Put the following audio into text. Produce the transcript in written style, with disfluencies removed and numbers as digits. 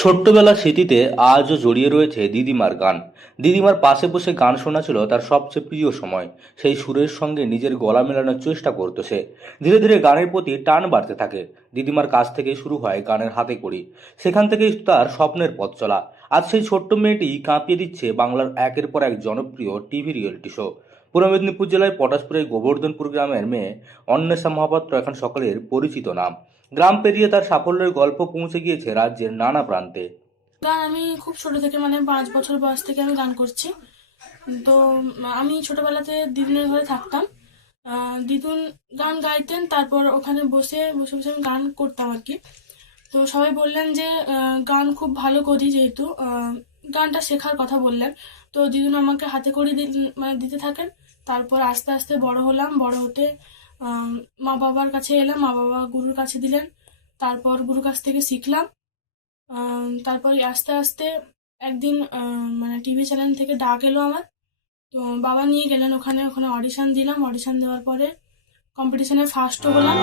ছোট্টবেলার স্মৃতিতে আজও জড়িয়ে রয়েছে দিদিমার গান। দিদিমার পাশে বসে গান শোনা ছিল তার সবচেয়ে প্রিয় সময়। সেই সুরের সঙ্গে নিজের গলা মেলানোর চেষ্টা করতো সে। ধীরে ধীরে গানের প্রতি টান বাড়তে থাকে। দিদিমার কাছ থেকে শুরু হয় গানের হাতে কড়ি। সেখান থেকেই তার স্বপ্নের পথ চলা। আজ সেই ছোট্ট মেয়েটি কাঁপিয়ে দিচ্ছে বাংলার একের পর এক জনপ্রিয় টিভি রিয়েলিটি শো। পূর্ব মেদিনীপুর জেলায় পটাশপুরের গোবর্ধনপুর গ্রামের মেয়ে অন্বেষা মহাপাত্র এখন সকলের পরিচিত নাম। গ্রাম পেরিয়ে তার সাফল্যের গল্প পৌঁছে গিয়েছে রাজ্যের নানা প্রান্তে। গান আমি খুব ছোট থেকে, মানে 5 বছর বয়স থেকে আমি গান করছি। তো আমি ছোটবেলাতে দিদুনের ঘরে থাকতাম। দিদুন গান গাইতেন, তারপর ওখানে বসে বসে বসে আমি গান করতাম আর কি। তো সবাই বললেন যে গান খুব ভালো করি, যেহেতু গানটা শেখার কথা বললেন। তো দিদুন আমাকে হাতে করে মানে দিতে থাকেন। তারপর আস্তে আস্তে বড় হলাম, বড় হতে মা বাবার কাছে এলাম, মা বাবা গুরুর কাছে দিলেন। তারপর গুরুর কাছ থেকে শিখলাম। তারপরে আস্তে আস্তে একদিন মানে টিভি চ্যানেল থেকে ডাক এলো আমার। তো বাবা নিয়ে গেলেন ওখানে, ওখানে অডিশন দিলাম। অডিশন দেওয়ার পরে কম্পিটিশনে ফার্স্টও হলাম।